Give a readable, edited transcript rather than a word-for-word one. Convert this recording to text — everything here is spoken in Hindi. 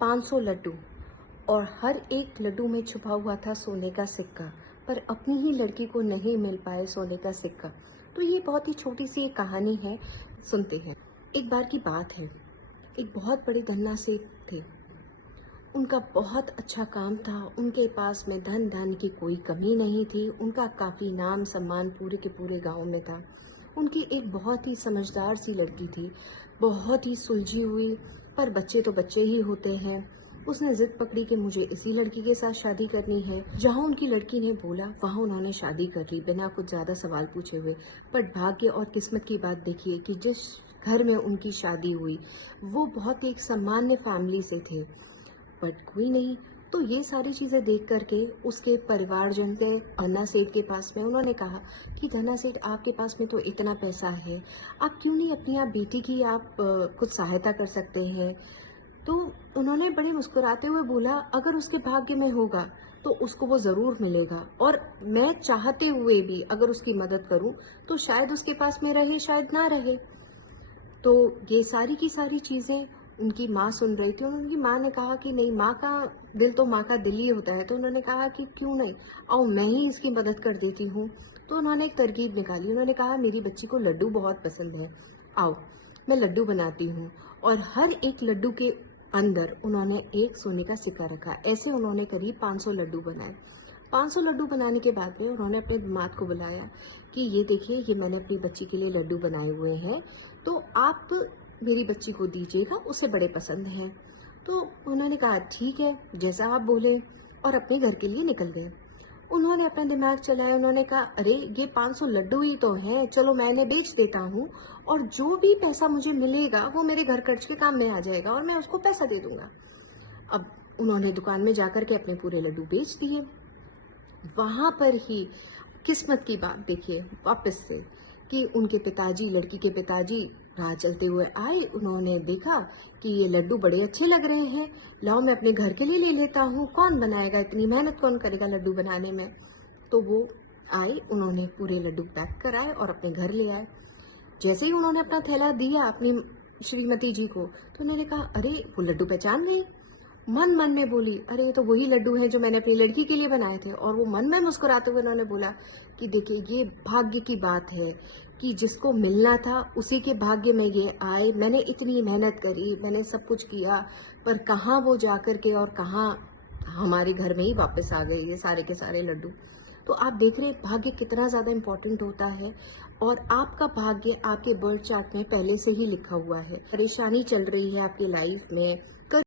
500 लड्डू और हर एक लड्डू में छुपा हुआ था सोने का सिक्का, पर अपनी ही लड़की को नहीं मिल पाए सोने का सिक्का। तो ये बहुत ही छोटी सी एक कहानी है, सुनते हैं। एक बार की बात है, एक बहुत बड़े धन्ना सेठ थे। उनका बहुत अच्छा काम था, उनके पास में धन की कोई कमी नहीं थी। उनका काफ़ी नाम सम्मान पूरे के पूरे गांव में था। उनकी एक बहुत ही समझदार सी लड़की थी, बहुत ही सुलझी हुई, पर बच्चे तो बच्चे ही होते हैं। उसने जिद पकड़ी कि मुझे इसी लड़की के साथ शादी करनी है। जहाँ उनकी लड़की ने बोला वहाँ उन्होंने शादी कर ली, बिना कुछ ज़्यादा सवाल पूछे हुए। पर भाग्य और किस्मत की बात देखिए कि जिस घर में उनकी शादी हुई वो बहुत एक सामान्य फैमिली से थे, बट कोई नहीं। तो ये सारी चीज़ें देख करके उसके परिवारजन गए धन्ना सेठ के पास में। उन्होंने कहा कि धन्ना सेठ, आपके पास में तो इतना पैसा है, आप क्यों नहीं अपनी आप बेटी की आप कुछ सहायता कर सकते हैं। तो उन्होंने बड़े मुस्कुराते हुए बोला, अगर उसके भाग्य में होगा तो उसको वो ज़रूर मिलेगा, और मैं चाहते हुए भी अगर उसकी मदद करूं तो शायद उसके पास में रहे, शायद ना रहे। तो ये सारी की सारी चीज़ें उनकी माँ सुन रही थी, और उनकी माँ ने कहा कि नहीं, माँ का दिल तो माँ का दिल ही होता है। तो उन्होंने कहा कि क्यों नहीं, आओ मैं ही इसकी मदद कर देती हूँ। तो उन्होंने एक तरकीब निकाली। उन्होंने कहा, मेरी बच्ची को लड्डू बहुत पसंद है, आओ मैं लड्डू बनाती हूँ। और हर एक लड्डू के अंदर उन्होंने एक सोने का सिक्का रखा। ऐसे उन्होंने करीब 500 लड्डू बनाए। 500 लड्डू बनाने के बाद में उन्होंने अपने दामाद को बुलाया कि ये देखिए, ये मैंने अपनी बच्ची के लिए लड्डू बनाए हुए हैं, तो आप मेरी बच्ची को दीजिएगा, उसे बड़े पसंद हैं। तो उन्होंने कहा ठीक है, जैसा आप बोले, और अपने घर के लिए निकल गए। उन्होंने अपना दिमाग चलाया, उन्होंने कहा अरे ये 500 लड्डू ही तो हैं, चलो मैं इन्हें बेच देता हूँ, और जो भी पैसा मुझे मिलेगा वो मेरे घर खर्च के काम में आ जाएगा और मैं उसको पैसा दे दूंगा। अब उन्होंने दुकान में जाकर के अपने पूरे लड्डू बेच दिए। वहां पर ही किस्मत की बात देखिए वापस से, कि उनके पिताजी, लड़की के पिताजी राह चलते हुए आए। उन्होंने देखा कि ये लड्डू बड़े अच्छे लग रहे हैं, लाओ मैं अपने घर के लिए ले लेता हूँ, कौन बनाएगा, इतनी मेहनत कौन करेगा लड्डू बनाने में। तो वो आए, उन्होंने पूरे लड्डू पैक कराए और अपने घर ले आए। जैसे ही उन्होंने अपना थैला दिया अपनी श्रीमती जी को, तो उन्होंने कहा अरे वो लड्डू पहचान गई। मन मन में बोली, अरे ये तो वही लड्डू हैं जो मैंने अपनी लड़की के लिए बनाए थे। और वो मन में मुस्कुराते हुए उन्होंने बोला कि देखिए, ये भाग्य की बात है कि जिसको मिलना था उसी के भाग्य में ये आए। मैंने इतनी मेहनत करी, मैंने सब कुछ किया, पर कहाँ वो जाकर के और कहाँ हमारे घर में ही वापस आ गए ये सारे के सारे लड्डू। तो आप देख रहे हैं भाग्य कितना ज़्यादा इम्पोर्टेंट होता है, और आपका भाग्य आपके बर्थ चार्ट में पहले से ही लिखा हुआ है। परेशानी चल रही है आपकी लाइफ में,